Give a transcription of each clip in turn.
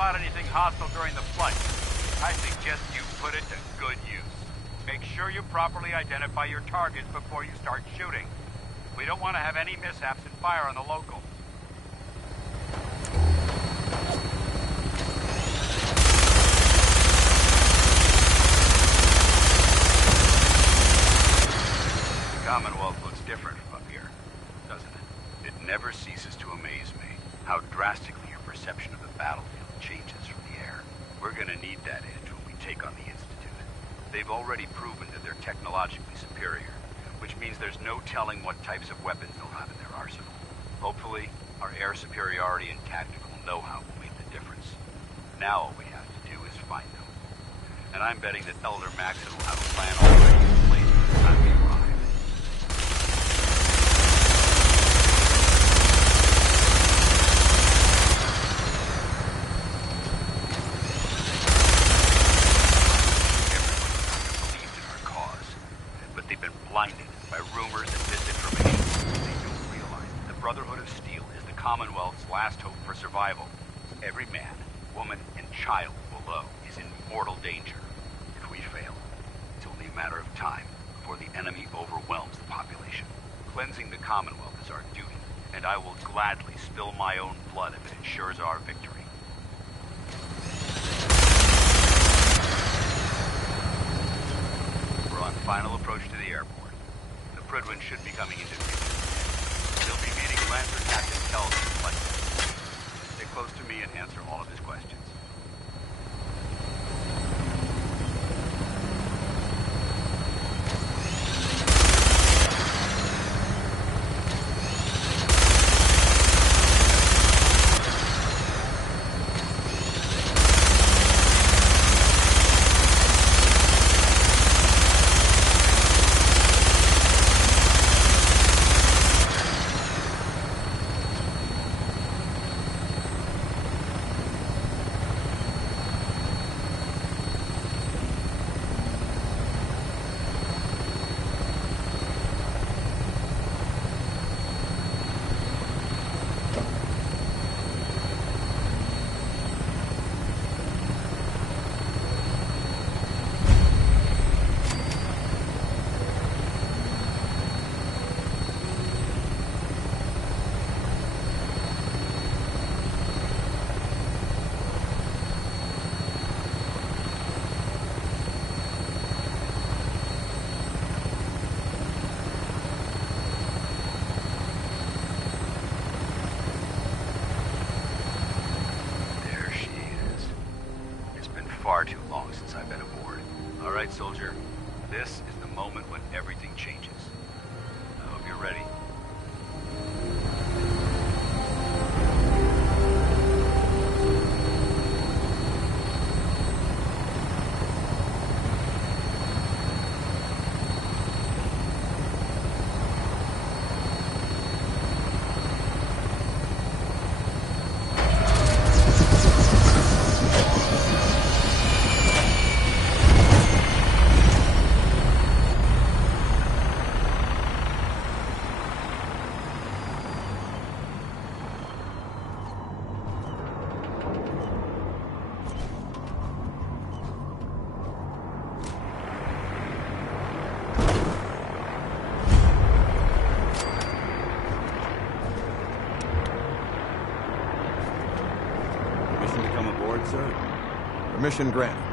spot anything hostile during the flight, I suggest you put it to good use. Make sure you properly identify your targets before you start shooting. We don't want to have any mishaps and fire on the locals. The Commonwealth looks different from up here, doesn't it? It never ceases to amaze me how drastically your perception of the battlefield changes from the air. We're gonna need that edge when we take on the Institute. They've already proven that they're technologically superior, which means there's no telling what types of weapons they'll have in their arsenal. Hopefully, our air superiority and tactical know-how will make the difference. Now all we have to do is find them. And I'm betting that Elder Maxon will have a plan already in place by the time we arrive. Blinded by rumors and misinformation. They don't realize that the Brotherhood of Steel is the Commonwealth's last hope for survival. Every man, woman, and child below is in mortal danger. If we fail, it's only a matter of time before the enemy overwhelms the population. Cleansing the Commonwealth is our duty, and I will gladly spill my own blood if it ensures our victory. We're on final approach to the airport. The Prydwen should be coming into view. He'll be meeting Lancer Captain Kells in flight. Stay close to me and answer all of his questions. Far too long since I've been aboard. All right, soldier. This is the moment when everything changes. I hope you're ready. Sir. Permission granted.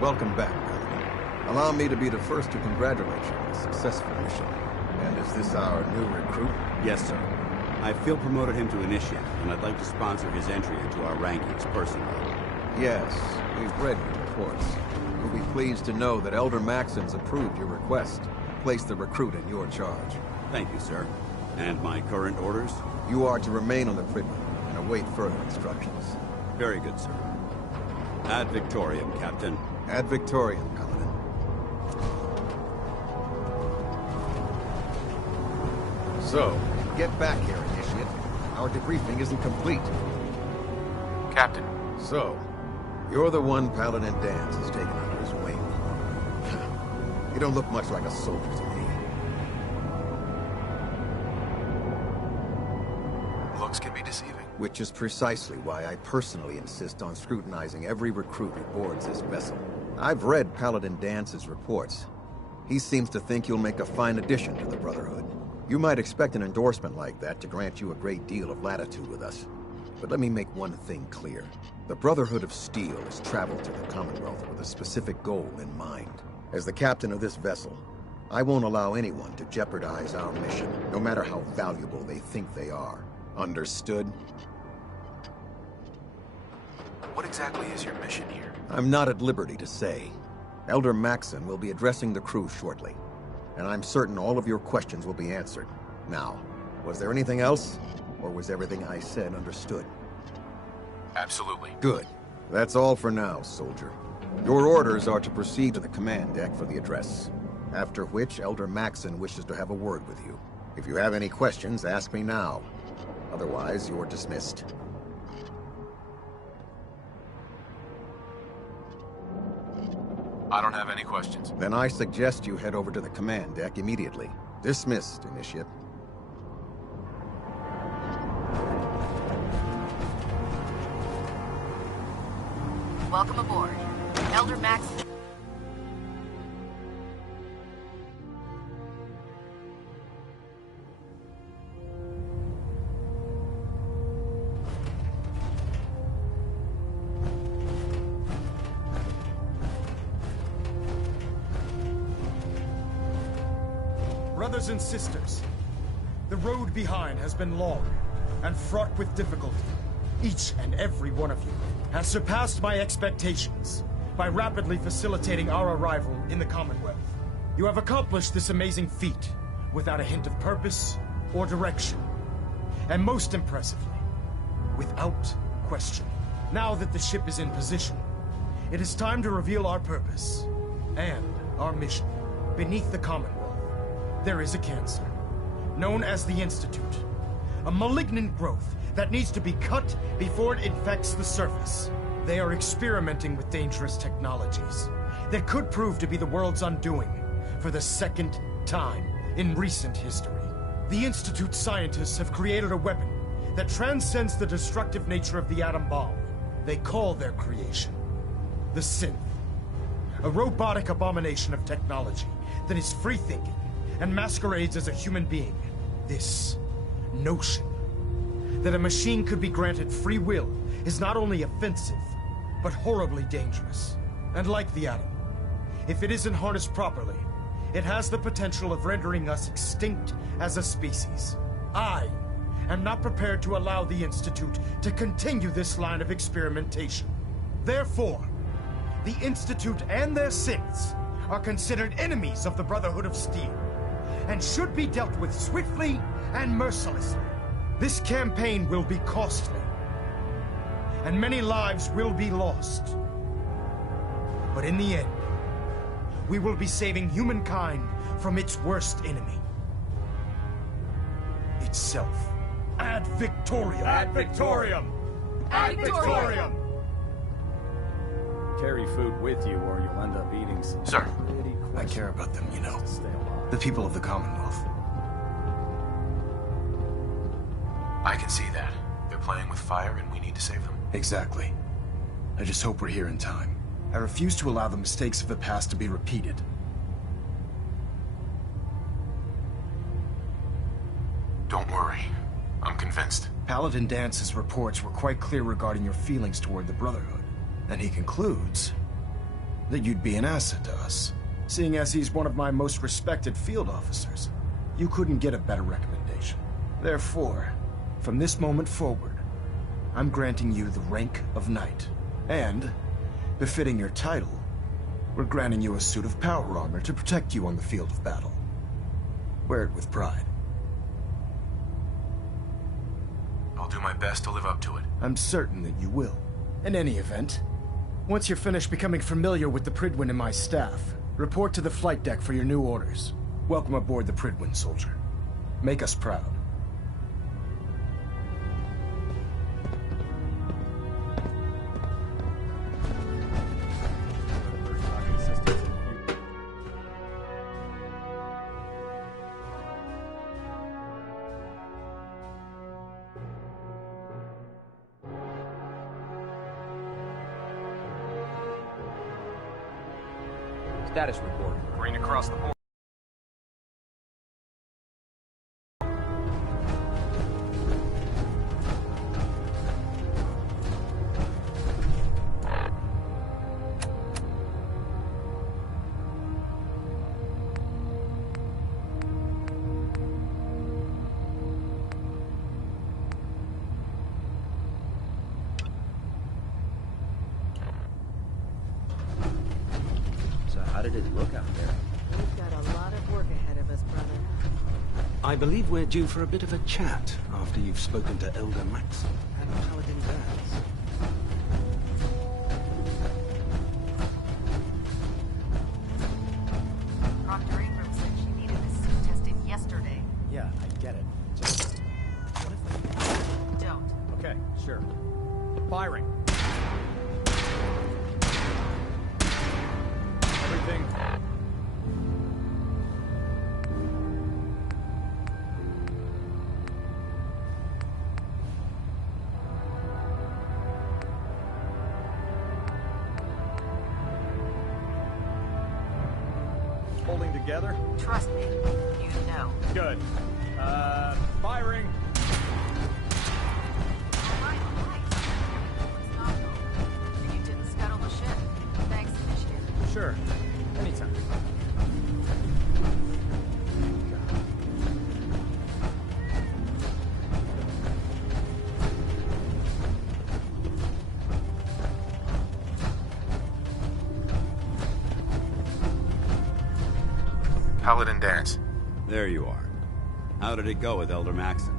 Welcome back, Paladin. Allow me to be the first to congratulate you on a successful mission. And is this our new recruit? Yes, sir. I feel promoted him to initiate, and I'd like to sponsor his entry into our rankings personally. Yes, we've read your reports. You'll be pleased to know that Elder Maxon's approved your request to place the recruit in your charge. Thank you, sir. And my current orders? You are to remain on the Prydwen and await further instructions. Very good, sir. Ad Victoriam, Captain. Ad Victoriam, Paladin. So, get back here, Initiate. Our debriefing isn't complete. Captain. So, you're the one Paladin Danse has taken under his wing. You don't look much like a soldier to me. Looks can be deceiving. Which is precisely why I personally insist on scrutinizing every recruit who boards this vessel. I've read Paladin Dance's reports. He seems to think you'll make a fine addition to the Brotherhood. You might expect an endorsement like that to grant you a great deal of latitude with us. But let me make one thing clear. The Brotherhood of Steel has traveled to the Commonwealth with a specific goal in mind. As the captain of this vessel, I won't allow anyone to jeopardize our mission, no matter how valuable they think they are. Understood? What exactly is your mission here? I'm not at liberty to say. Elder Maxon will be addressing the crew shortly, and I'm certain all of your questions will be answered. Now, was there anything else, or was everything I said understood? Absolutely. Good. That's all for now, soldier. Your orders are to proceed to the command deck for the address, after which Elder Maxon wishes to have a word with you. If you have any questions, ask me now. Otherwise, you're dismissed. I don't have any questions. Then I suggest you head over to the command deck immediately. Dismissed, Initiate. Welcome aboard. Elder Max... Brothers and sisters, the road behind has been long and fraught with difficulty. Each and every one of you has surpassed my expectations by rapidly facilitating our arrival in the Commonwealth. You have accomplished this amazing feat without a hint of purpose or direction. And most impressively, without question. Now that the ship is in position, it is time to reveal our purpose and our mission. Beneath the Commonwealth, there is a cancer, known as the Institute. A malignant growth that needs to be cut before it infects the surface. They are experimenting with dangerous technologies that could prove to be the world's undoing for the second time in recent history. The Institute's scientists have created a weapon that transcends the destructive nature of the atom bomb. They call their creation the Synth, a robotic abomination of technology that is free-thinking and masquerades as a human being. This notion that a machine could be granted free will is not only offensive, but horribly dangerous. And like the atom, if it isn't harnessed properly, it has the potential of rendering us extinct as a species. I am not prepared to allow the Institute to continue this line of experimentation. Therefore, the Institute and their synths are considered enemies of the Brotherhood of Steel, and should be dealt with swiftly and mercilessly. This campaign will be costly, and many lives will be lost. But in the end, we will be saving humankind from its worst enemy. Itself. Ad Victoriam! Ad Victoriam! Ad Victoriam! Carry food with you or you'll end up eating some... Sir. I care about them, you know. The people of the Commonwealth. I can see that. They're playing with fire and we need to save them. Exactly. I just hope we're here in time. I refuse to allow the mistakes of the past to be repeated. Don't worry. I'm convinced. Paladin Dance's reports were quite clear regarding your feelings toward the Brotherhood. And he concludes that you'd be an asset to us, seeing as he's one of my most respected field officers. You couldn't get a better recommendation. Therefore, from this moment forward, I'm granting you the rank of Knight. And, befitting your title, we're granting you a suit of power armor to protect you on the field of battle. Wear it with pride. I'll do my best to live up to it. I'm certain that you will. In any event, once you're finished becoming familiar with the Pridwin and my staff, report to the flight deck for your new orders. Welcome aboard the Pridwin, soldier. Make us proud. Status report. Green across the board. How did it look out there? We've got a lot of work ahead of us, brother. I believe we're due for a bit of a chat after you've spoken to Elder Maxon and Paladin Dance. Proctor Ingram said she needed this suit tested yesterday. Yeah, I get it. Just... what if Don't. Okay, sure. Firing. Everything. Holding together? Trust me, you know. Good. Firing. Alright. Let's not go. You didn't scuttle the ship. Thanks, Initiative. Sure. Anytime. Paladin Dance. There you are. How did it go with Elder Maxon?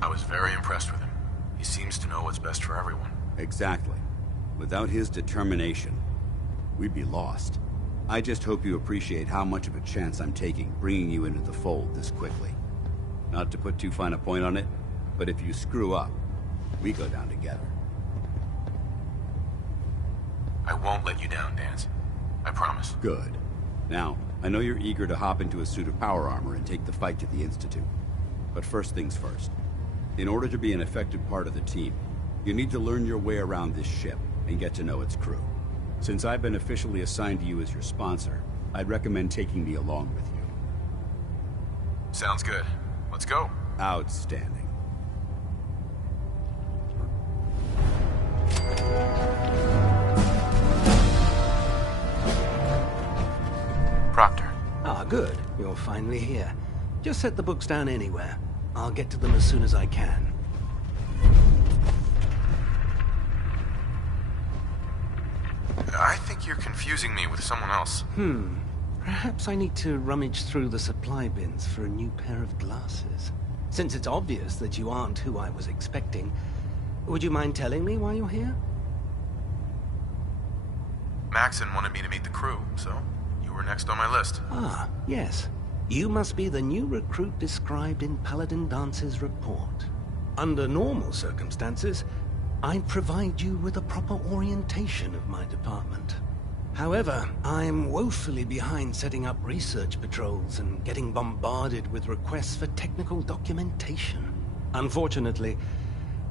I was very impressed with him. He seems to know what's best for everyone. Exactly. Without his determination, we'd be lost. I just hope you appreciate how much of a chance I'm taking bringing you into the fold this quickly. Not to put too fine a point on it, but if you screw up, we go down together. I won't let you down, Dance. I promise. Good. Now, I know you're eager to hop into a suit of power armor and take the fight to the Institute. But first things first. In order to be an effective part of the team, you need to learn your way around this ship and get to know its crew. Since I've been officially assigned to you as your sponsor, I'd recommend taking me along with you. Sounds good. Let's go. Outstanding. Proctor. Ah, good. You're finally here. Just set the books down anywhere. I'll get to them as soon as I can. I think you're confusing me with someone else. Perhaps I need to rummage through the supply bins for a new pair of glasses. Since it's obvious that you aren't who I was expecting, would you mind telling me why you're here? Maxon wanted me to meet the crew, so you were next on my list. Ah, yes. You must be the new recruit described in Paladin Dance's report. Under normal circumstances, I'd provide you with a proper orientation of my department. However, I'm woefully behind setting up research patrols and getting bombarded with requests for technical documentation. Unfortunately,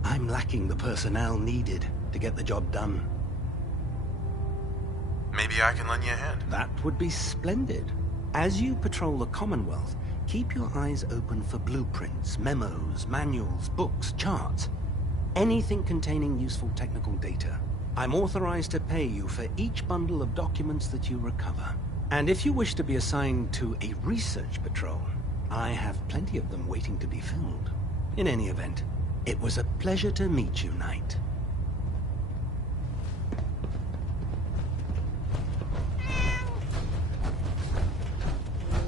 I'm lacking the personnel needed to get the job done. Maybe I can lend you a hand. That would be splendid. As you patrol the Commonwealth, keep your eyes open for blueprints, memos, manuals, books, charts. Anything containing useful technical data. I'm authorized to pay you for each bundle of documents that you recover. And if you wish to be assigned to a research patrol, I have plenty of them waiting to be filled. In any event, it was a pleasure to meet you, Knight.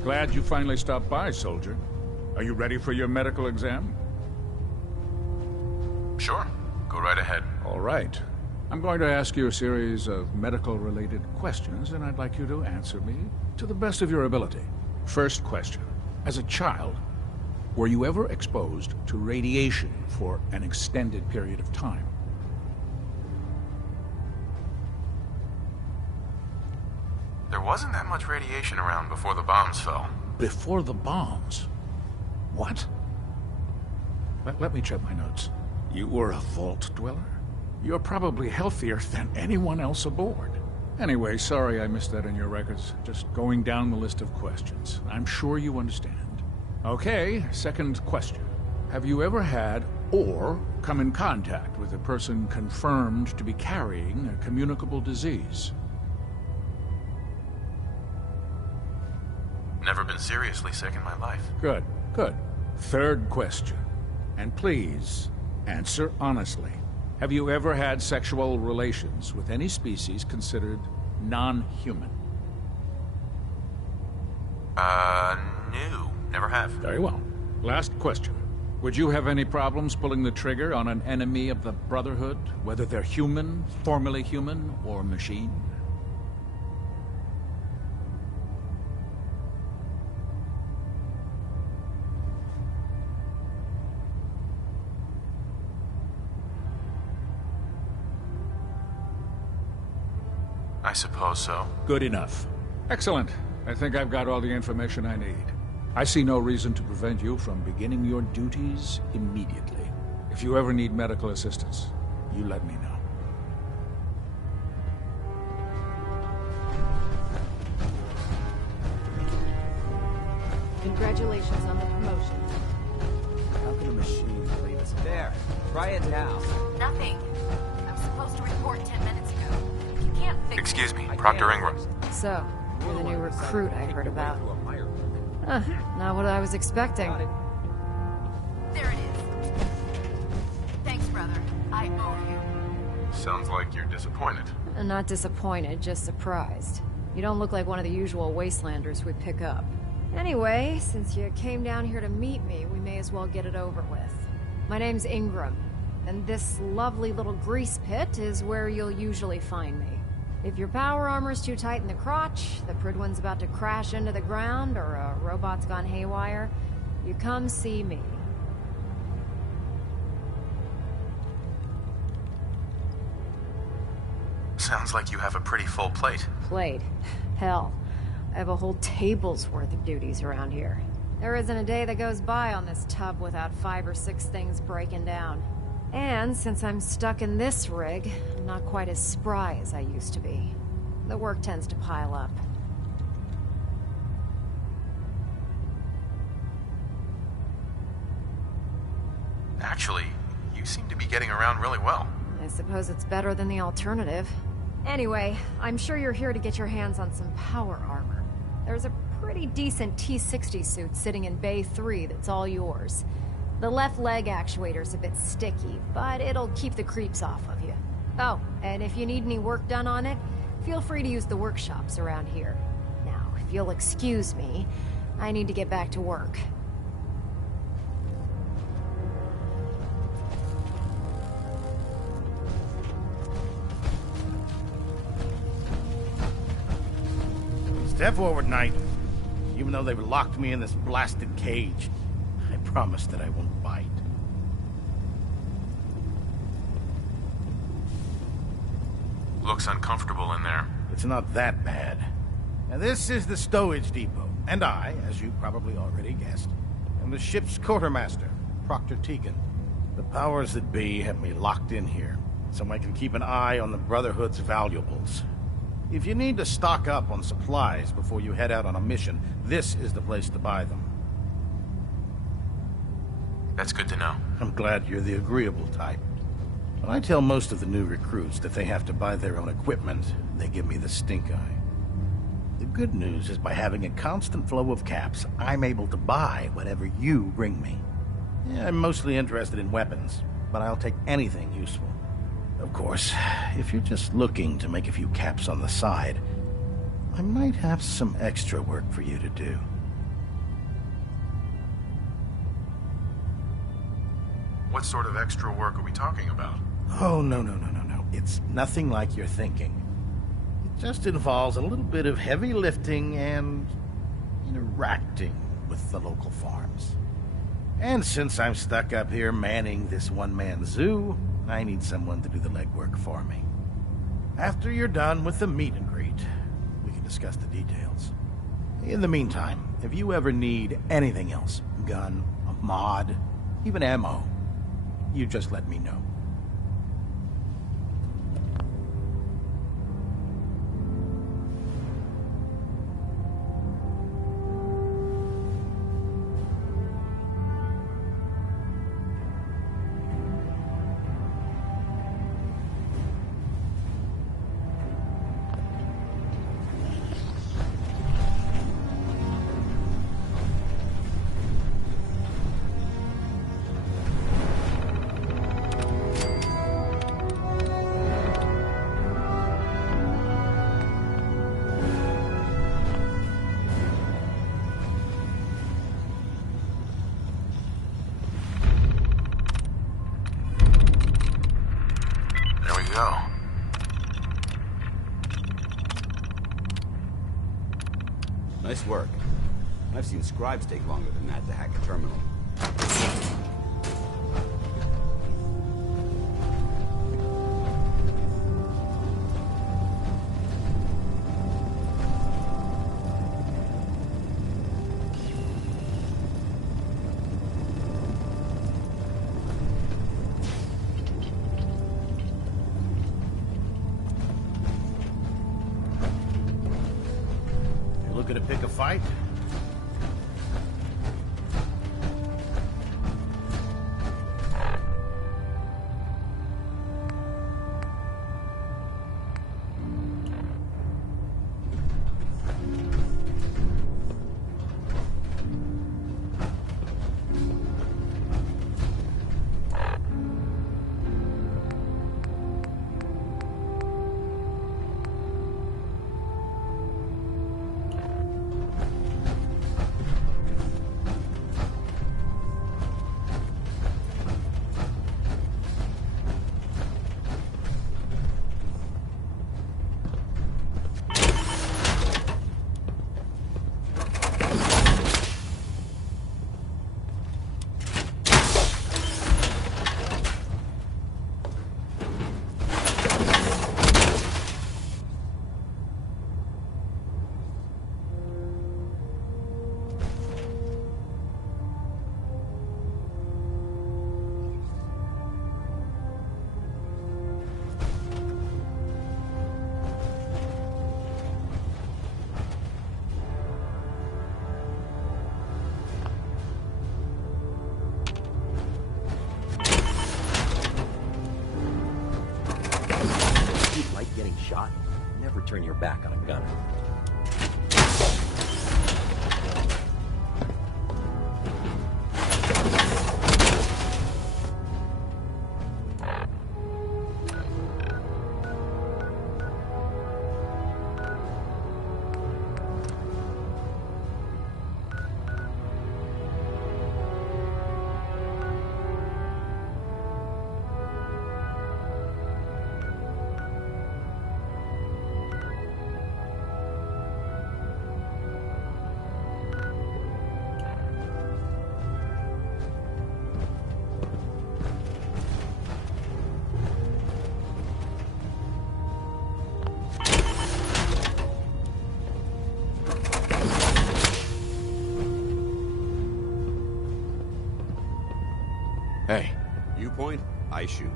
Glad you finally stopped by, soldier. Are you ready for your medical exam? Sure. Go right ahead. All right. I'm going to ask you a series of medical-related questions, and I'd like you to answer me to the best of your ability. First question. As a child, were you ever exposed to radiation for an extended period of time? There wasn't that much radiation around before the bombs fell. Before the bombs? What? Let me check my notes. You were a vault dweller? You're probably healthier than anyone else aboard. Anyway, sorry I missed that in your records. Just going down the list of questions. I'm sure you understand. Okay, second question. Have you ever had or come in contact with a person confirmed to be carrying a communicable disease? Never been seriously sick in my life. Good, good. Third question. And please, answer honestly. Have you ever had sexual relations with any species considered non-human? No. Never have. Very well. Last question. Would you have any problems pulling the trigger on an enemy of the Brotherhood, whether they're human, formerly human, or machine? I suppose so. Good enough. Excellent. I think I've got all the information I need. I see no reason to prevent you from beginning your duties immediately. If you ever need medical assistance, you let me know. Congratulations on the promotion. How can a machine leave us? There. Try it now. Nothing. I was supposed to report 10 minutes ago. You can't fix Excuse me, I Proctor can't Ingram. fix it. So, you're the new recruit I heard about. Not what I was expecting. There it is. Thanks, brother. I owe you. Sounds like you're disappointed. I'm not disappointed, just surprised. You don't look like one of the usual wastelanders we pick up. Anyway, since you came down here to meet me, we may as well get it over with. My name's Ingram, and this lovely little grease pit is where you'll usually find me. If your power armor's too tight in the crotch, the Pridwin's about to crash into the ground, or a robot's gone haywire, you come see me. Sounds like you have a pretty full plate. Plate? Hell, I have a whole table's worth of duties around here. There isn't a day that goes by on this tub without 5 or 6 things breaking down. And since I'm stuck in this rig, I'm not quite as spry as I used to be. The work tends to pile up. Actually, you seem to be getting around really well. I suppose it's better than the alternative. Anyway, I'm sure you're here to get your hands on some power armor. There's a pretty decent T-60 suit sitting in Bay 3 that's all yours. The left leg actuator's a bit sticky, but it'll keep the creeps off of you. Oh, and if you need any work done on it, feel free to use the workshops around here. Now, if you'll excuse me, I need to get back to work. Step forward, Knight. Even though they've locked me in this blasted cage, I promise that I won't bite. Looks uncomfortable in there. It's not that bad. Now, this is the stowage depot, and I, as you probably already guessed, am the ship's quartermaster, Proctor Tegan. The powers that be have me locked in here, so I can keep an eye on the Brotherhood's valuables. If you need to stock up on supplies before you head out on a mission, this is the place to buy them. That's good to know. I'm glad you're the agreeable type. When I tell most of the new recruits that they have to buy their own equipment, they give me the stink eye. The good news is by having a constant flow of caps, I'm able to buy whatever you bring me. Yeah, I'm mostly interested in weapons, but I'll take anything useful. Of course, if you're just looking to make a few caps on the side, I might have some extra work for you to do. What sort of extra work are we talking about? Oh, no. It's nothing like you're thinking. It just involves a little bit of heavy lifting and interacting with the local farms. And since I'm stuck up here manning this one-man zoo, I need someone to do the legwork for me. After you're done with the meet and greet, we can discuss the details. In the meantime, if you ever need anything else, gun, a mod, even ammo, you just let me know. go. Nice work. I've seen scribes take longer than that to hack a terminal. You looking to pick a fight? Getting shot, never turn your back on a gunner. Hey. You point, I shoot.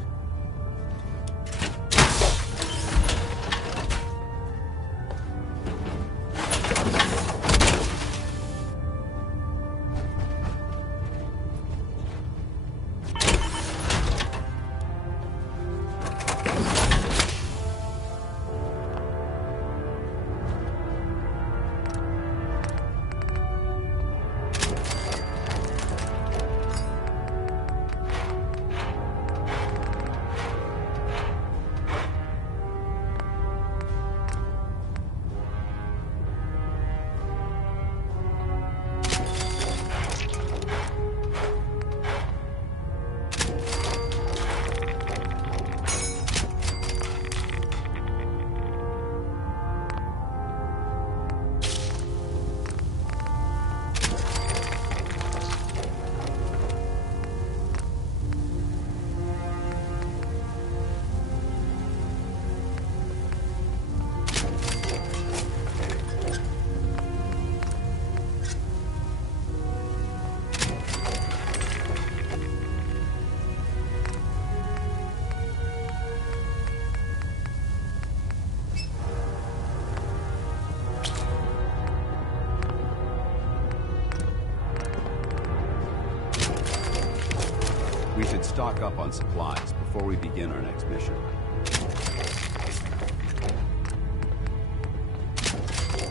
We should stock up on supplies before we begin our next mission.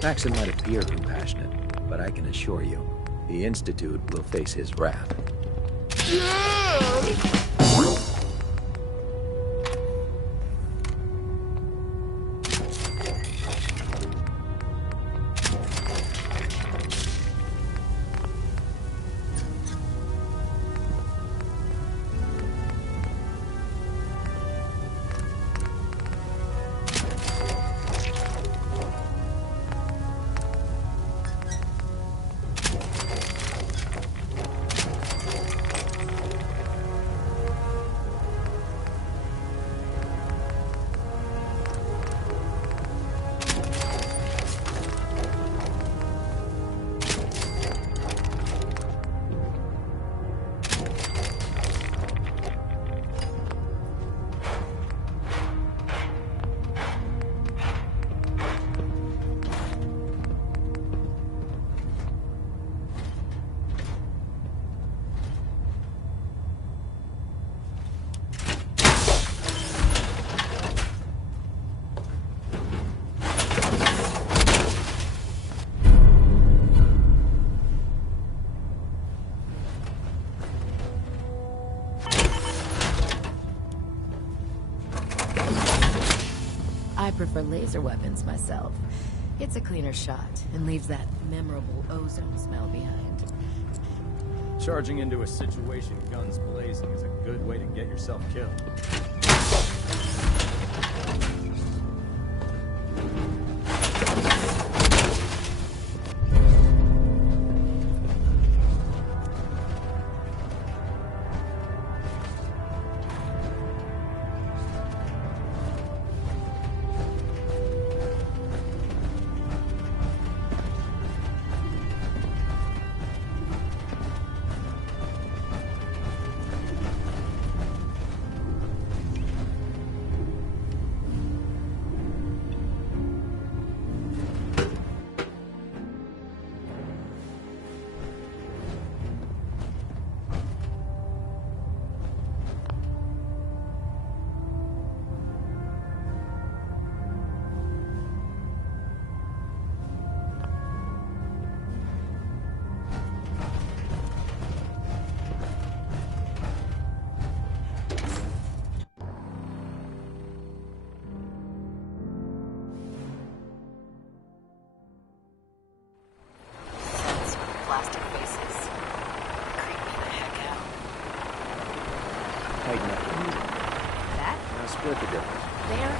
Maxon might appear compassionate, but I can assure you, the Institute will face his wrath. I prefer laser weapons myself. Gets a cleaner shot and leaves that memorable ozone smell behind. Charging into a situation guns blazing is a good way to get yourself killed. Plastic faces. Creep me the heck out. Tighten up. That? Now split the difference. There?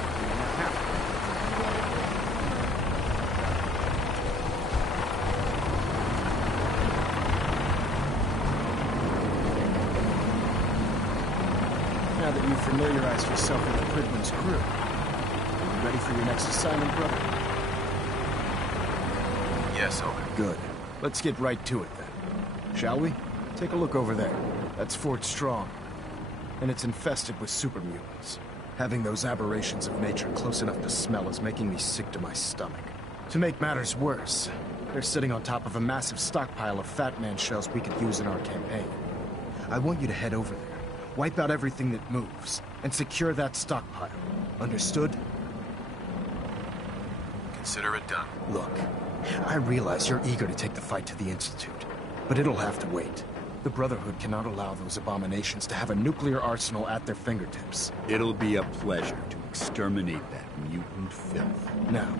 Now that you've familiarized yourself with the Quidman's crew, are you ready for your next assignment, brother? Yes, Omen. Good. Let's get right to it then. Shall we? Take a look over there. That's Fort Strong. And it's infested with super mutants. Having those aberrations of nature close enough to smell is making me sick to my stomach. To make matters worse, they're sitting on top of a massive stockpile of Fat Man shells we could use in our campaign. I want you to head over there, wipe out everything that moves, and secure that stockpile. Understood? Consider it done. Look, I realize you're eager to take the fight to the Institute, but it'll have to wait. The Brotherhood cannot allow those abominations to have a nuclear arsenal at their fingertips. It'll be a pleasure to exterminate that mutant filth. Now,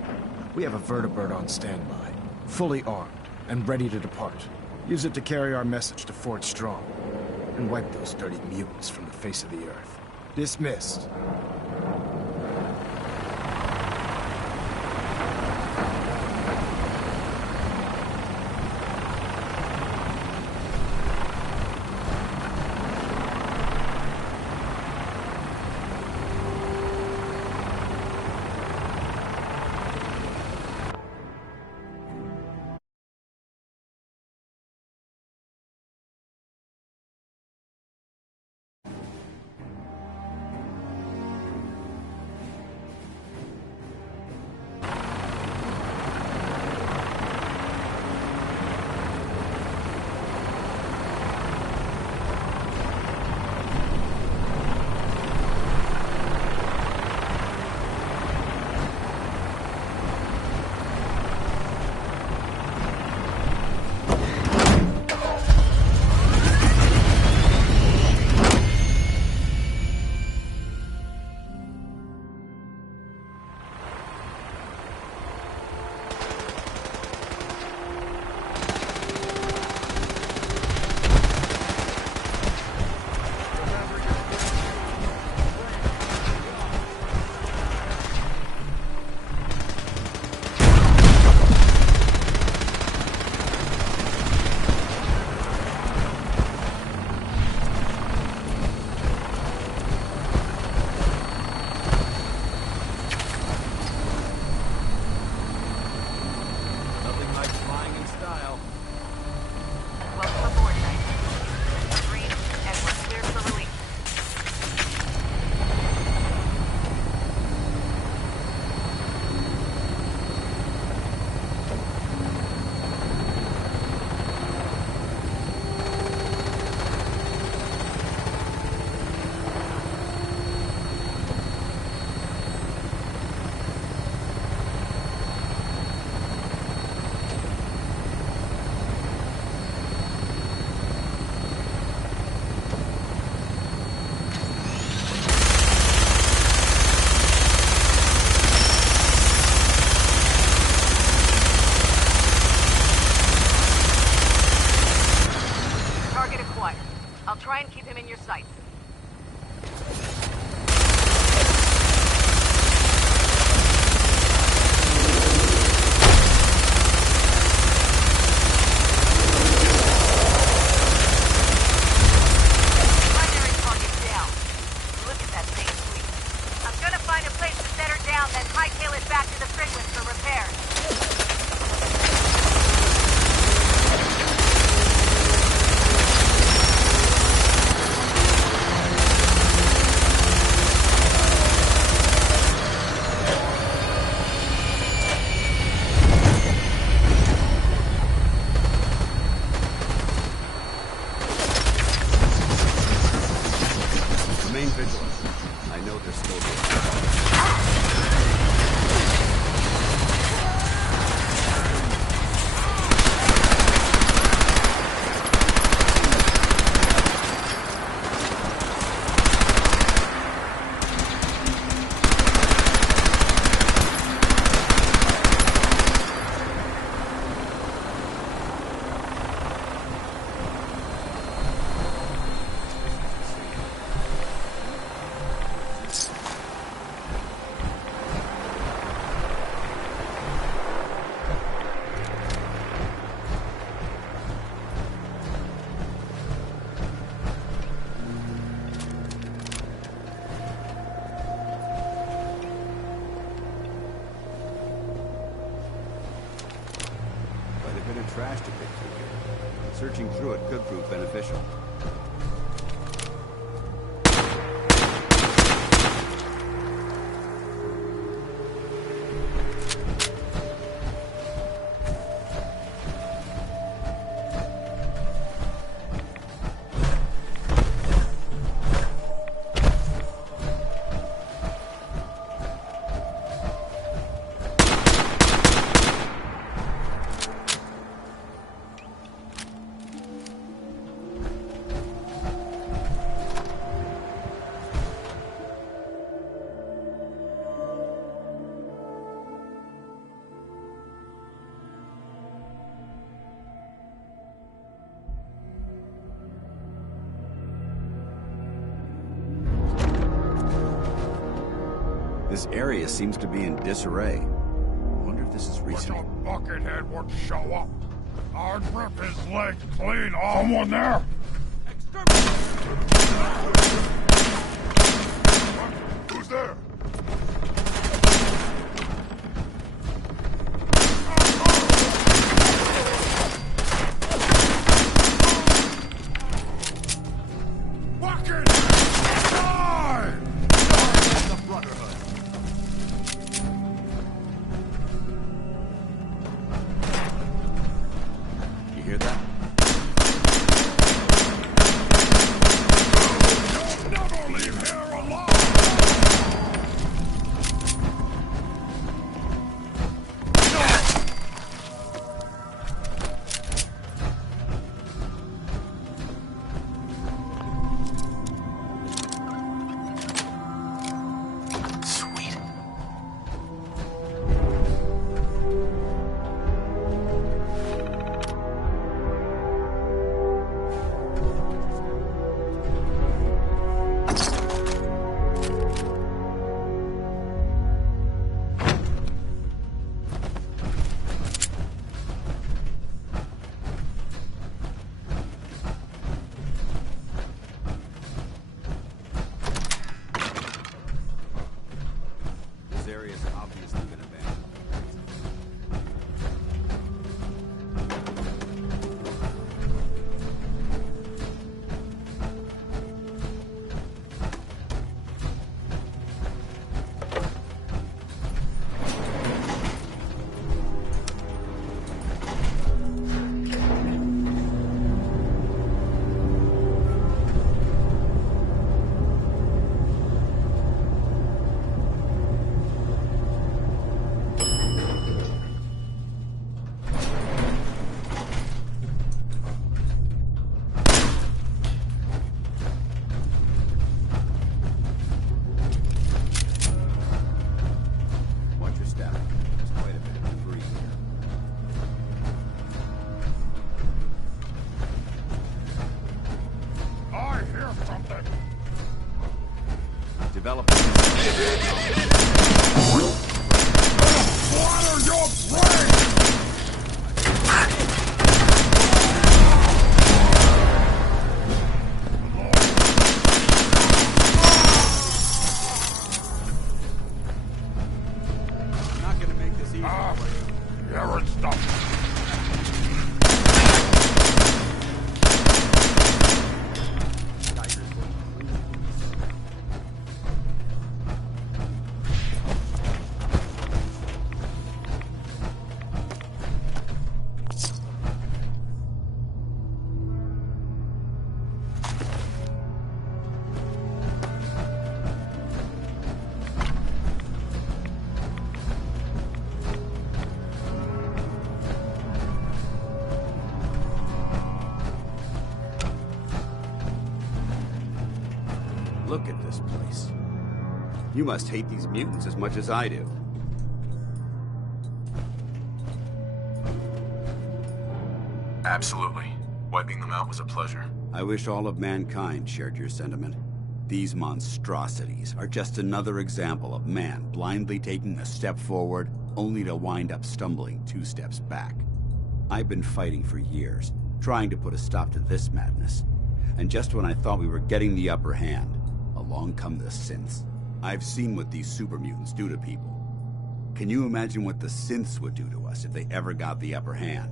we have a vertibird on standby, fully armed and ready to depart. Use it to carry our message to Fort Strong, and wipe those dirty mutants from the face of the earth. Dismissed. trash to pick through here. Searching through it could prove beneficial. This area seems to be in disarray. I wonder if this is recent. Wish a buckethead would show up. I'd rip his leg clean off. Someone there? Who's there? Developing. Water your brain! Not gonna make this easy. Here it's done. Look at this place. You must hate these mutants as much as I do. Absolutely. Wiping them out was a pleasure. I wish all of mankind shared your sentiment. These monstrosities are just another example of man blindly taking a step forward, only to wind up stumbling 2 steps back. I've been fighting for years, trying to put a stop to this madness. And just when I thought we were getting the upper hand, along come the synths. I've seen what these super mutants do to people. Can you imagine what the synths would do to us if they ever got the upper hand?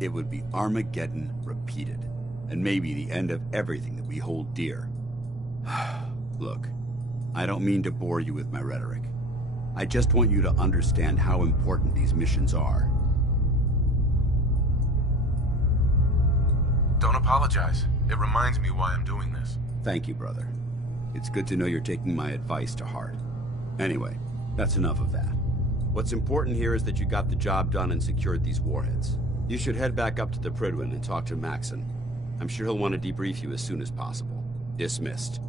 it would be Armageddon repeated, and maybe the end of everything that we hold dear. Look, I don't mean to bore you with my rhetoric. I just want you to understand how important these missions are. Don't apologize. It reminds me why I'm doing this. Thank you, brother. It's good to know you're taking my advice to heart. Anyway, that's enough of that. What's important here is that you got the job done and secured these warheads. You should head back up to the Prydwen and talk to Maxon. I'm sure he'll want to debrief you as soon as possible. Dismissed.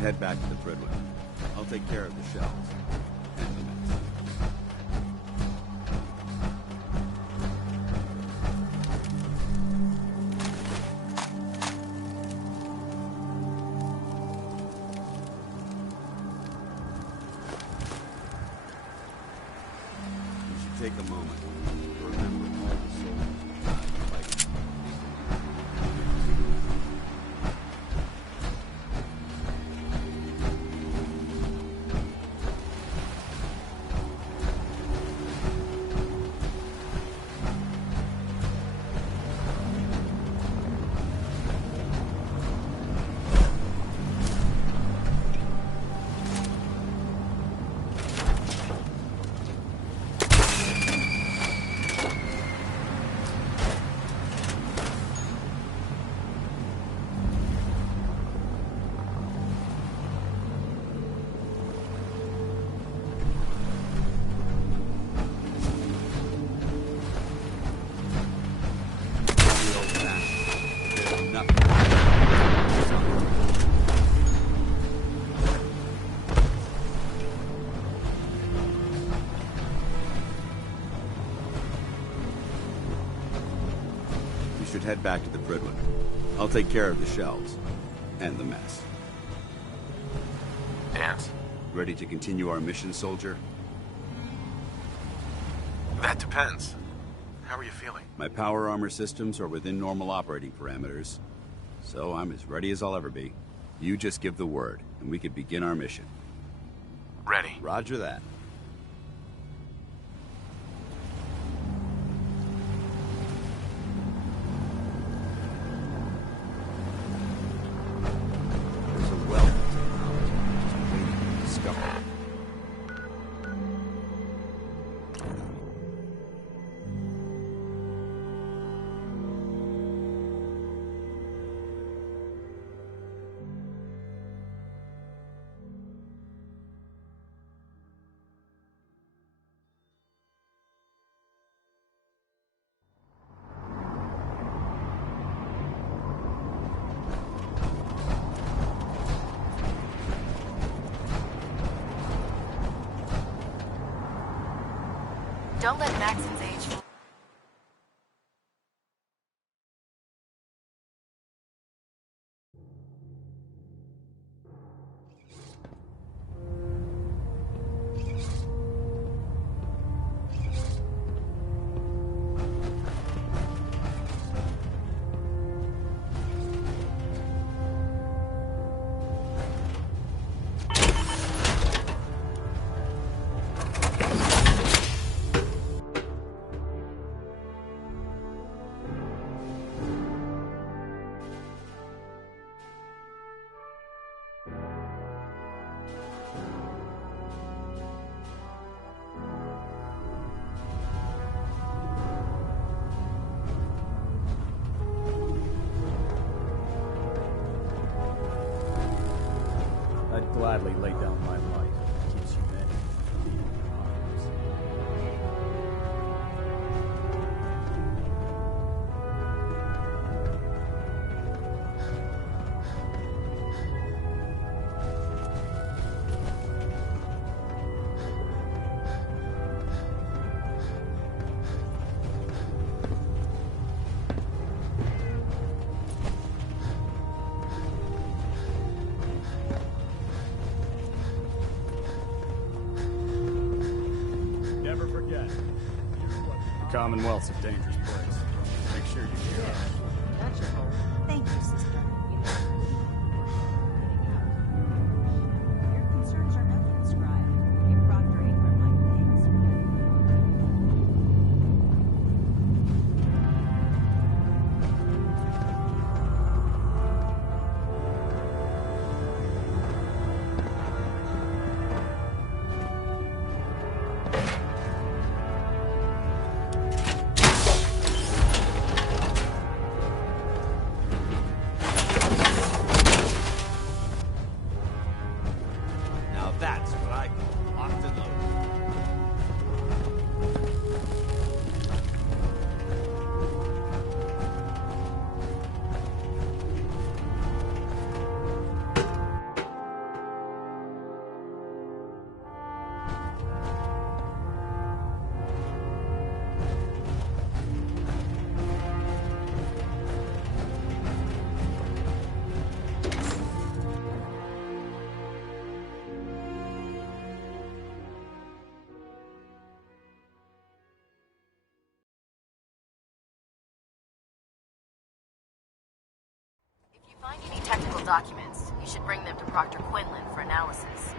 Head back to the Prydwen. I'll take care of the shells. And the mess. You should take a moment to remember all the souls who died fighting. Should head back to the Prydwen. I'll take care of the shells and the mess. Dance? Ready to continue our mission, soldier? That depends. How are you feeling? My power armor systems are within normal operating parameters, so I'm as ready as I'll ever be. You just give the word, and we could begin our mission. Ready. Roger that. Don't let Maxon's age... gladly lay down my life if it keeps humanity from being in arms. Never forget, the Commonwealth's a dangerous place. Make sure you hear it. That's your home. Thank you, sister. Your concerns are noted, Scribe. Give Proctor Ingram my thanks. Now that's what I call locked and loaded. If you find any technical documents, you should bring them to Proctor Quinlan for analysis.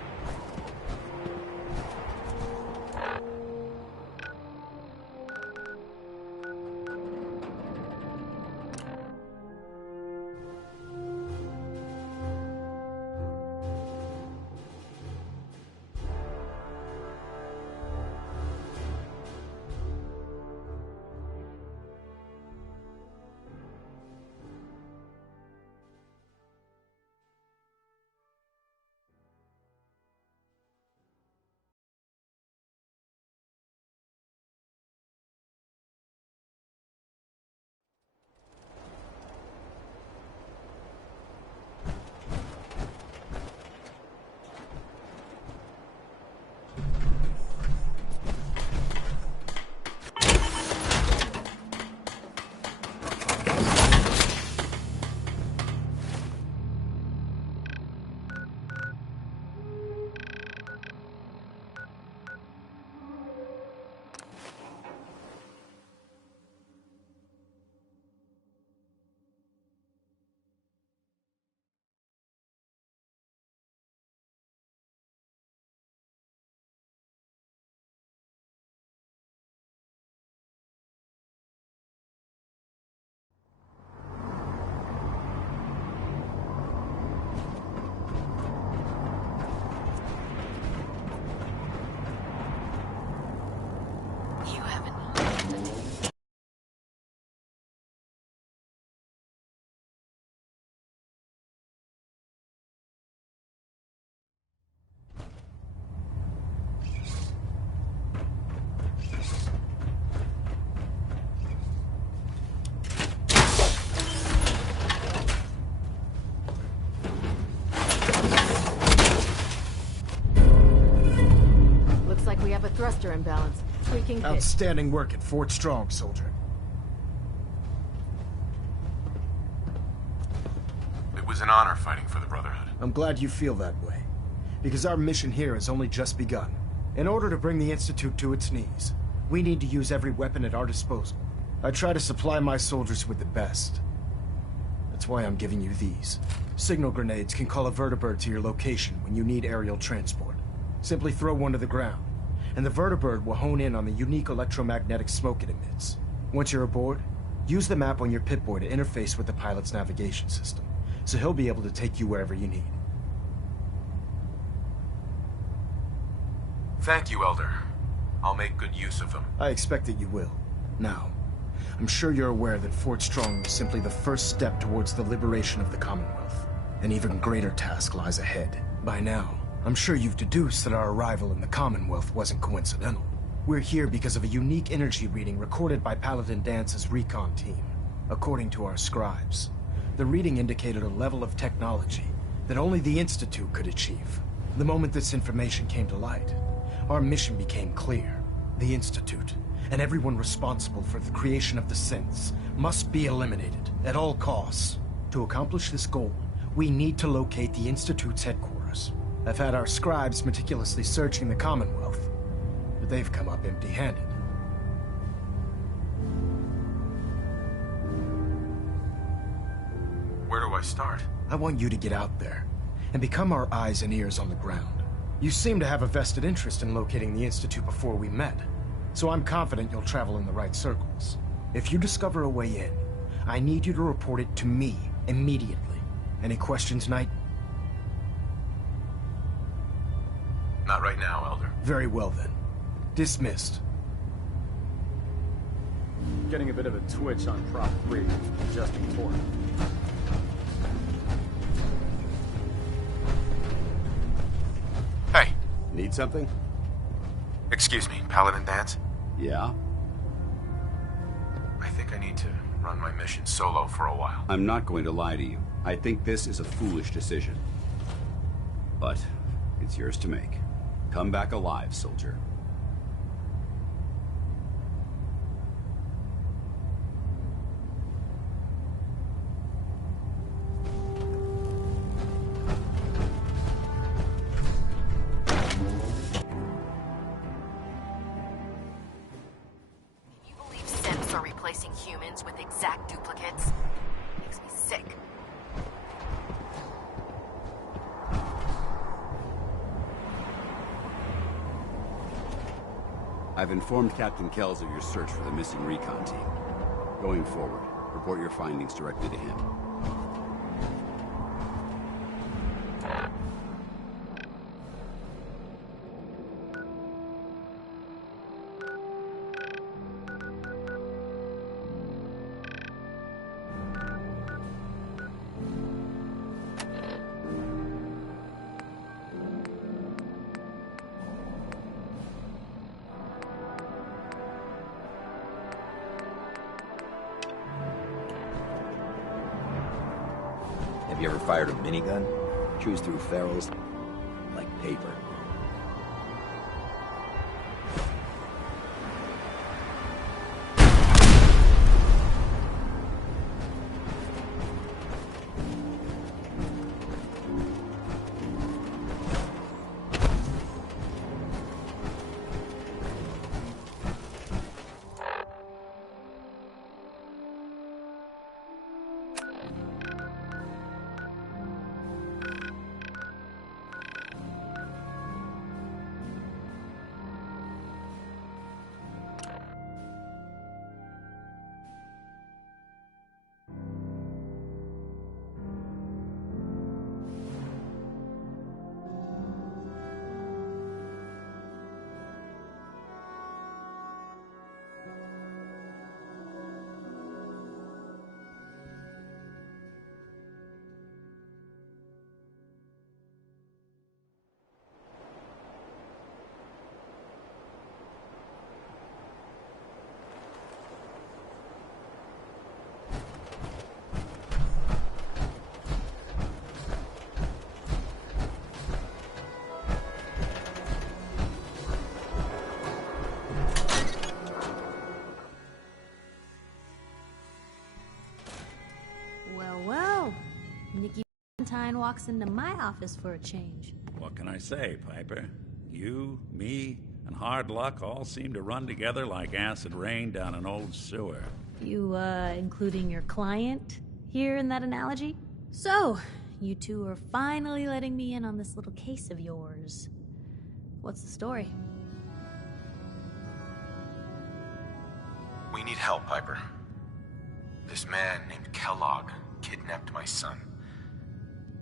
You haven't. Looks like we have a thruster imbalance. Tweaking pitch. Outstanding work at Fort Strong, soldier. It was an honor fighting for the Brotherhood. I'm glad you feel that way, because our mission here has only just begun. In order to bring the Institute to its knees, we need to use every weapon at our disposal. I try to supply my soldiers with the best. That's why I'm giving you these. Signal grenades can call a vertibird to your location when you need aerial transport. Simply throw one to the ground, and the vertibird will hone in on the unique electromagnetic smoke it emits. Once you're aboard, use the map on your Pip-Boy to interface with the pilot's navigation system, so he'll be able to take you wherever you need. Thank you, Elder. I'll make good use of them. I expect that you will. Now, I'm sure you're aware that Fort Strong is simply the first step towards the liberation of the Commonwealth. An even greater task lies ahead. By now, I'm sure you've deduced that our arrival in the Commonwealth wasn't coincidental. We're here because of a unique energy reading recorded by Paladin Dance's recon team. According to our scribes, the reading indicated a level of technology that only the Institute could achieve. The moment this information came to light, our mission became clear. The Institute, and everyone responsible for the creation of the synths, must be eliminated at all costs. To accomplish this goal, we need to locate the Institute's headquarters. I've had our scribes meticulously searching the Commonwealth, but they've come up empty-handed. Where do I start? I want you to get out there and become our eyes and ears on the ground. You seem to have a vested interest in locating the Institute before we met, so I'm confident you'll travel in the right circles. If you discover a way in, I need you to report it to me immediately. Any questions, Knight? Not right now, Elder. Very well then. Dismissed. Getting a bit of a twitch on Prop 3, adjusting torque. Hey. Need something? Excuse me, Paladin Dance? Yeah? I think I need to run my mission solo for a while. I'm not going to lie to you. I think this is a foolish decision. But it's yours to make. Come back alive, soldier. You believe synths are replacing humans with exact duplicates? Makes me sick. I've informed Captain Kells of your search for the missing recon team. Going forward, report your findings directly to him. Have you ever fired a minigun? Chews through ferrules like paper. Valentine walks into my office for a change. What can I say, Piper? You, me, and hard luck all seem to run together like acid rain down an old sewer. You, including your client here in that analogy? So, you two are finally letting me in on this little case of yours. What's the story? We need help, Piper. This man named Kellogg kidnapped my son.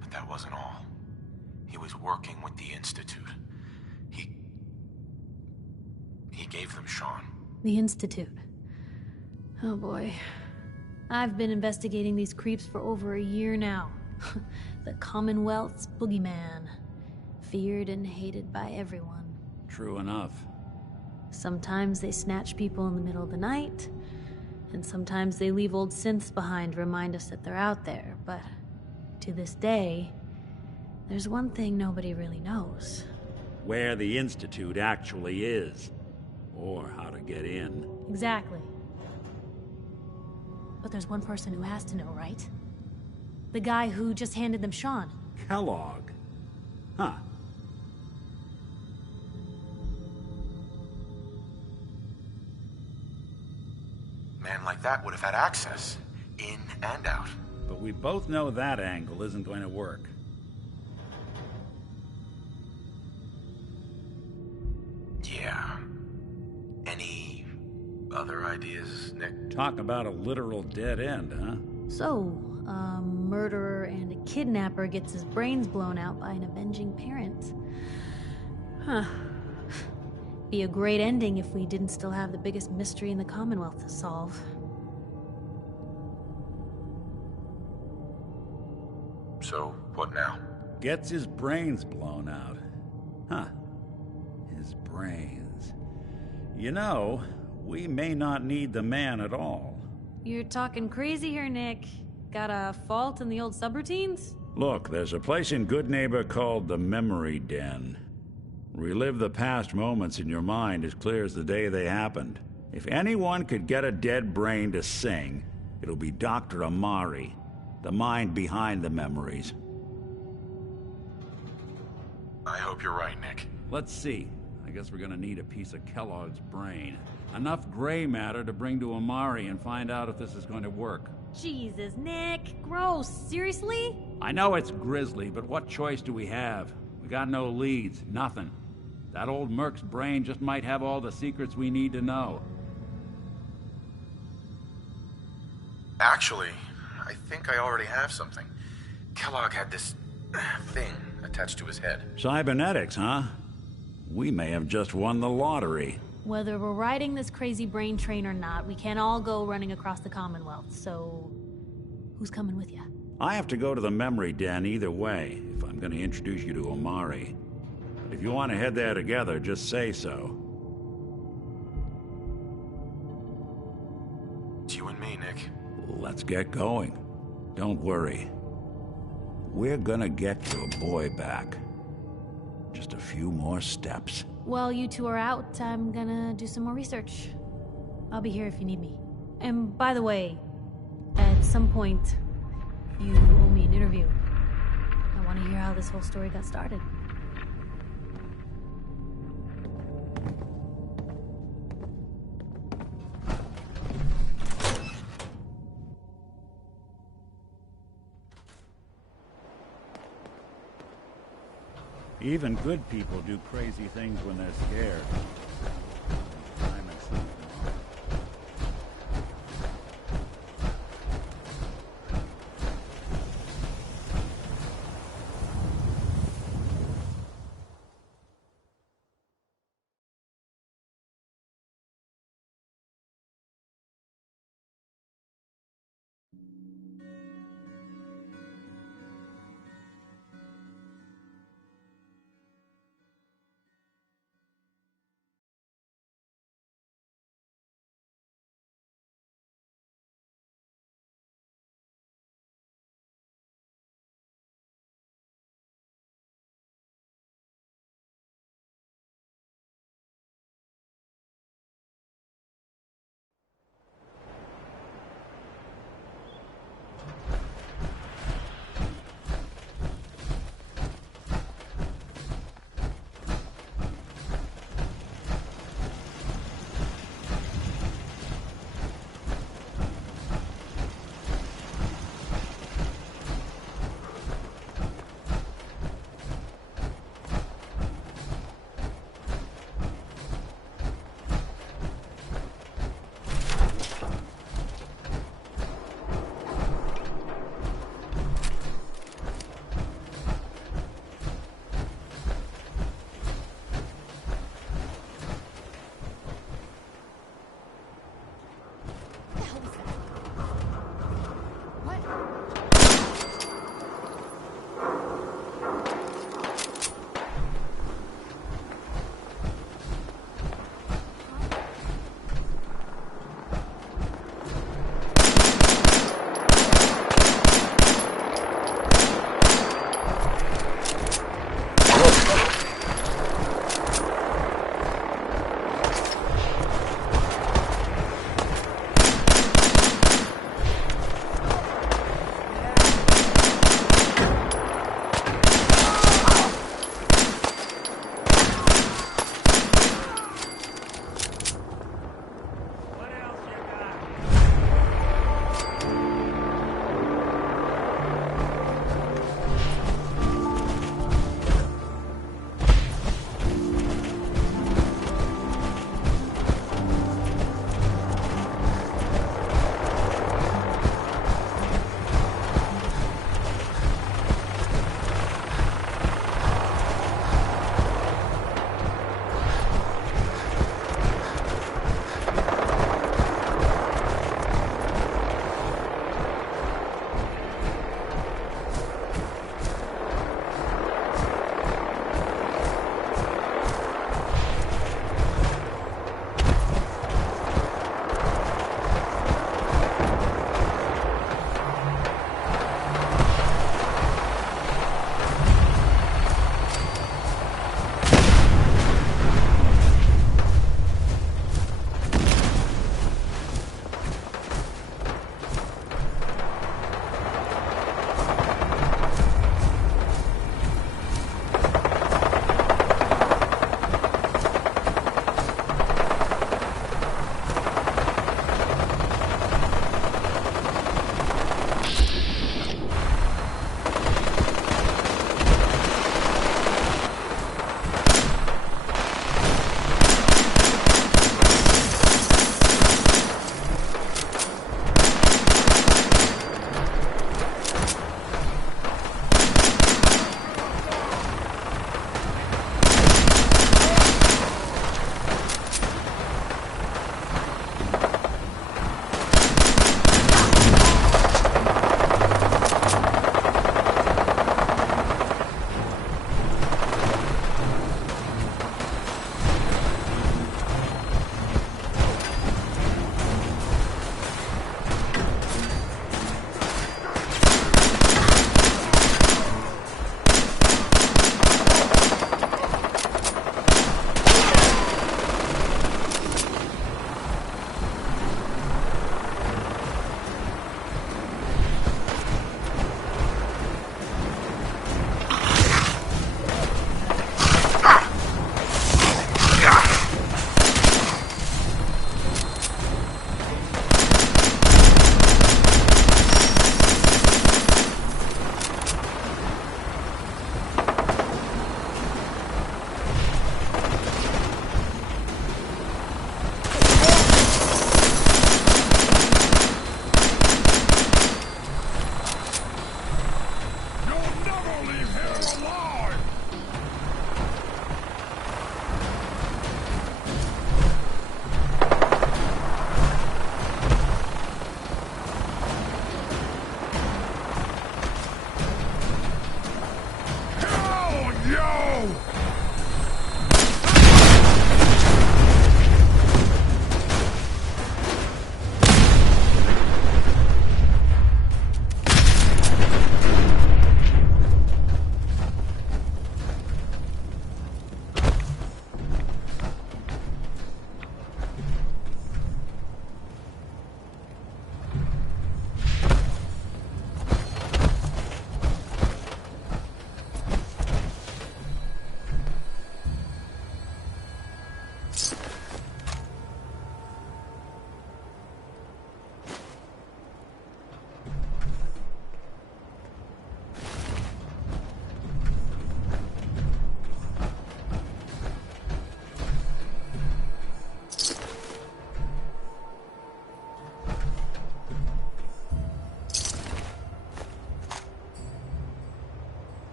But that wasn't all. He was working with the Institute. He gave them Sean. The Institute. Oh boy. I've been investigating these creeps for over a year now. The Commonwealth's boogeyman. feared and hated by everyone. True enough. Sometimes they snatch people in the middle of the night, and sometimes they leave old synths behind to remind us that they're out there, but to this day, there's one thing nobody really knows. Where the Institute actually is. Or how to get in. Exactly. But there's one person who has to know, right? The guy who just handed them Sean. Kellogg. Huh. Man like that would have had access, in and out. But we both know that angle isn't going to work. Yeah. Any other ideas, Nick? Talk about a literal dead end, huh? So, a murderer and a kidnapper gets his brains blown out by an avenging parent. Huh. Be a great ending if we didn't still have the biggest mystery in the Commonwealth to solve. So, what now? Gets his brains blown out. Huh. His brains. You know, we may not need the man at all. You're talking crazy here, Nick. Got a fault in the old subroutines? Look, there's a place in Good Neighbor called the Memory Den. Relive the past moments in your mind as clear as the day they happened. If anyone could get a dead brain to sing, it'll be Dr. Amari, the mind behind the memories. I hope you're right, Nick. Let's see. I guess we're gonna need a piece of Kellogg's brain. Enough gray matter to bring to Amari and find out if this is going to work. Jesus, Nick. Gross. Seriously? I know it's grisly, but what choice do we have? We got no leads, nothing. That old Merc's brain just might have all the secrets we need to know. Actually, I think I already have something. Kellogg had this thing attached to his head. Cybernetics, huh? We may have just won the lottery. Whether we're riding this crazy brain train or not, we can't all go running across the Commonwealth, so... who's coming with you? I have to go to the Memory Den either way, if I'm gonna introduce you to Omari. But if you want to head there together, just say so. It's you and me, Nick. Let's get going. Don't worry. We're gonna get your boy back. Just a few more steps. While you two are out, I'm gonna do some more research. I'll be here if you need me. And by the way, at some point, you owe me an interview. I want to hear how this whole story got started. Even good people do crazy things when they're scared.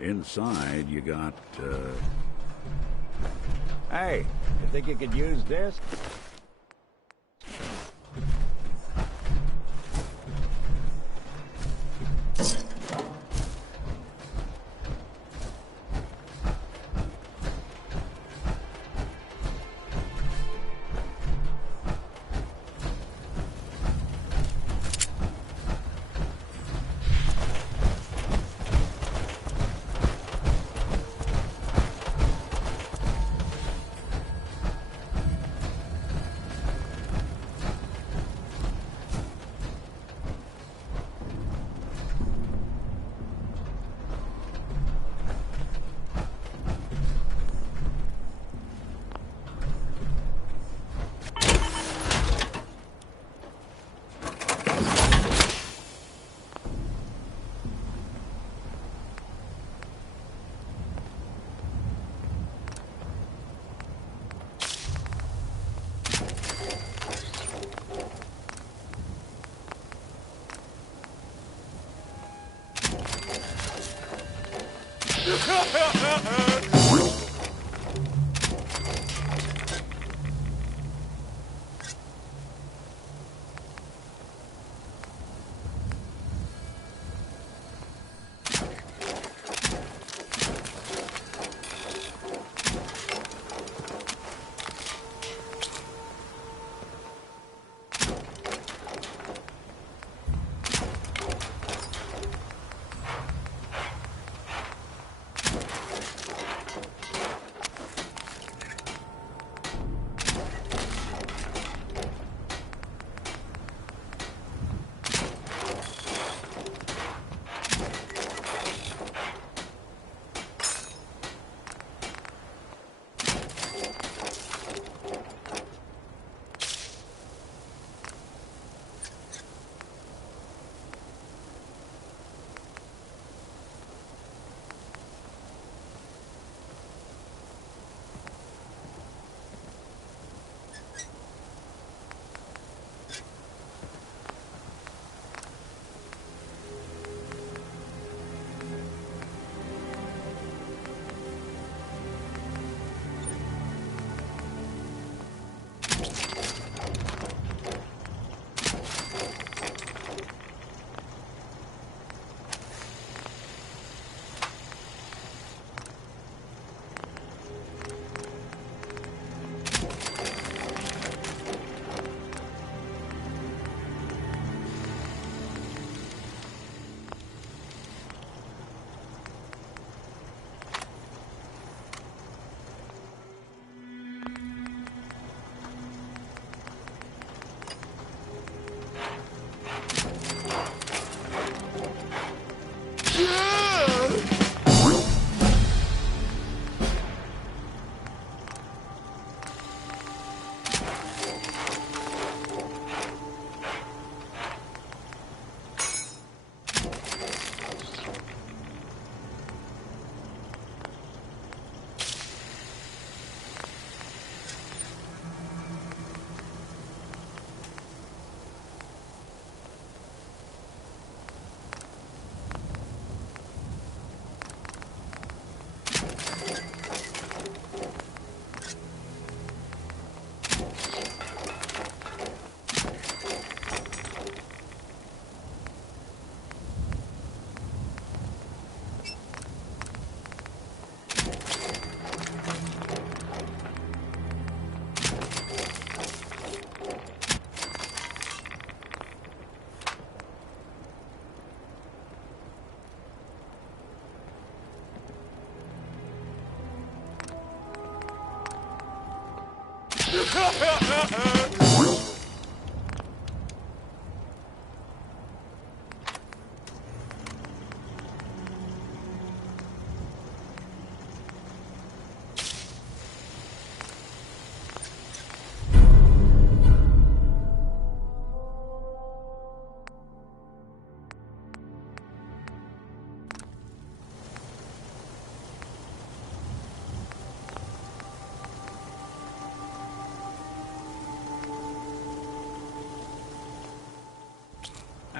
Inside, you got, Hey, you think you could use this?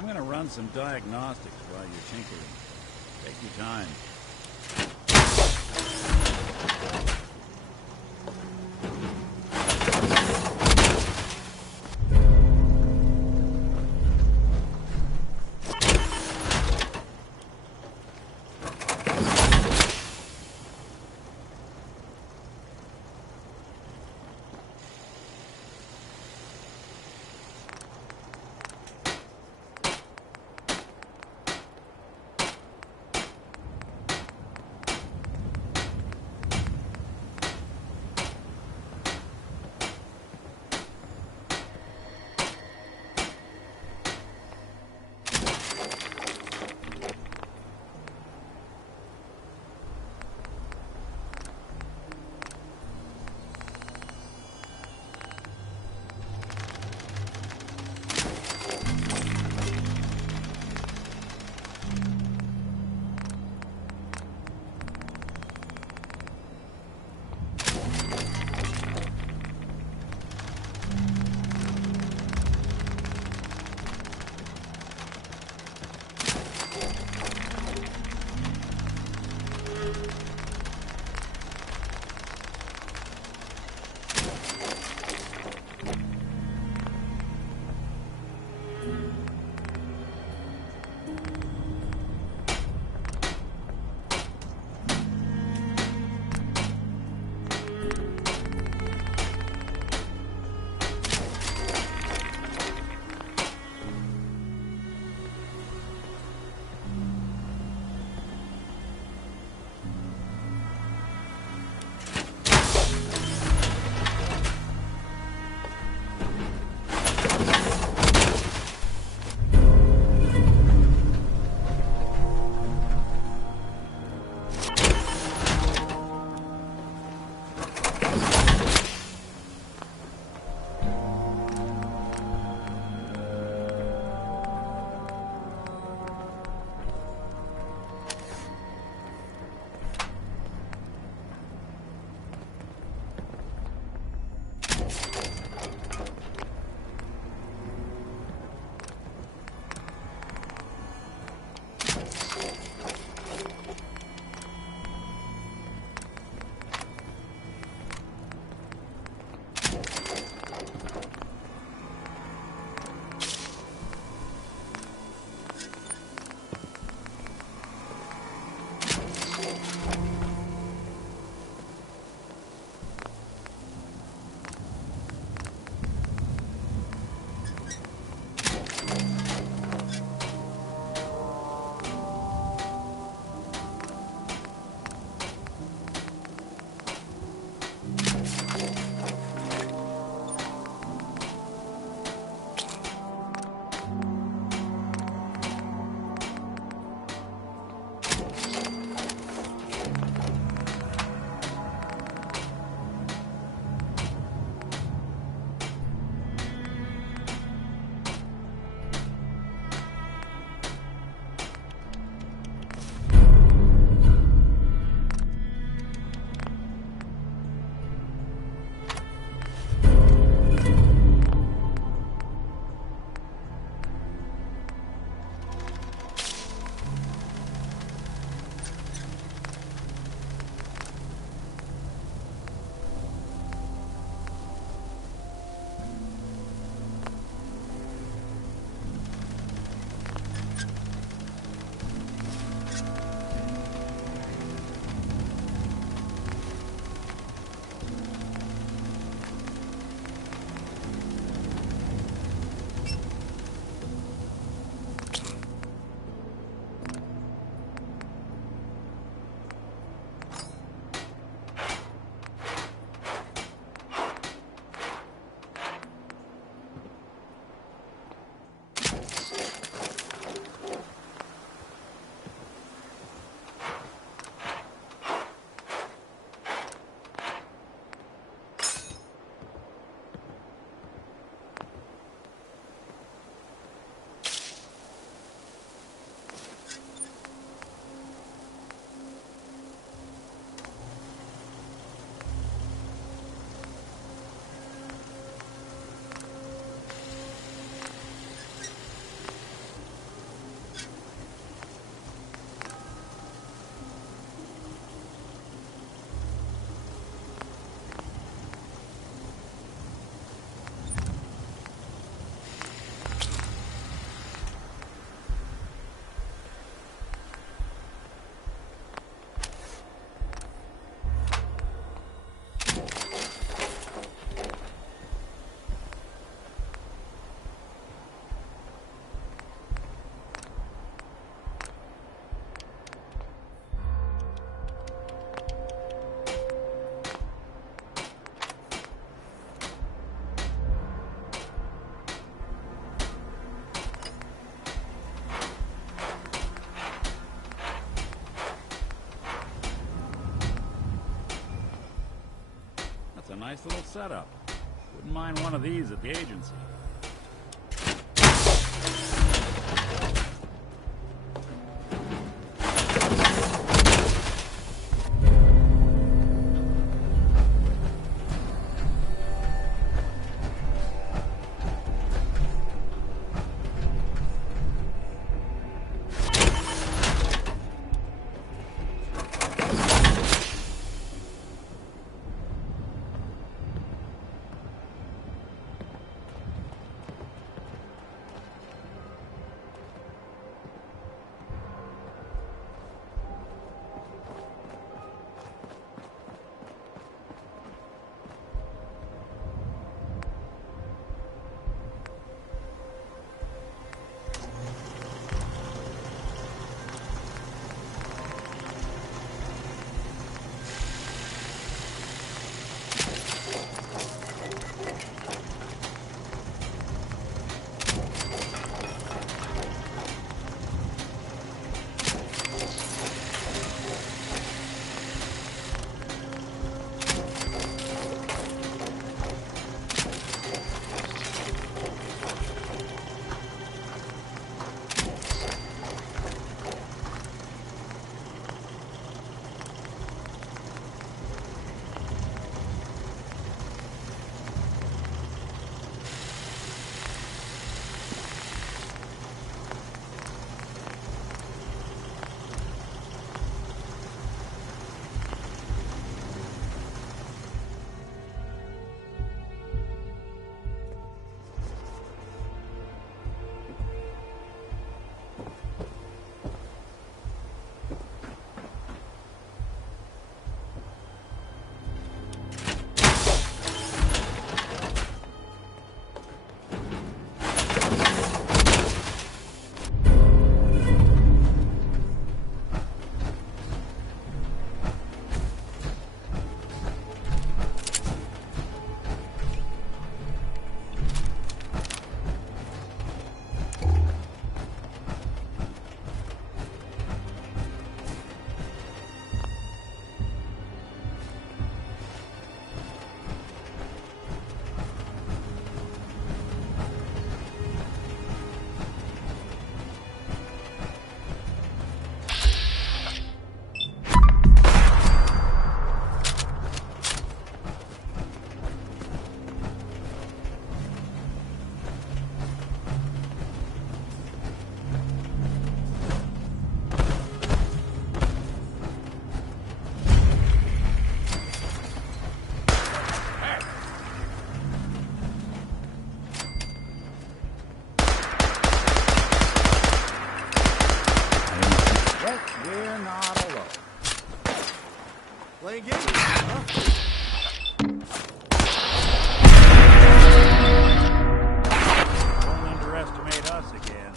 I'm gonna run some diagnostics while you're tinkering. Take your time. Nice little setup. Wouldn't mind one of these at the agency. Playing games, huh? Don't underestimate us again.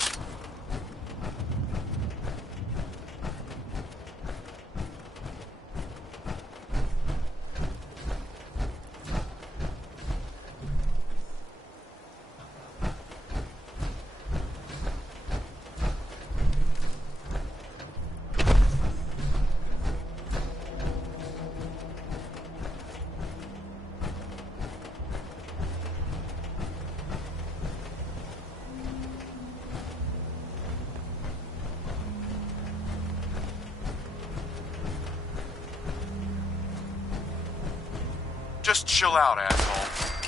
Just chill out, asshole.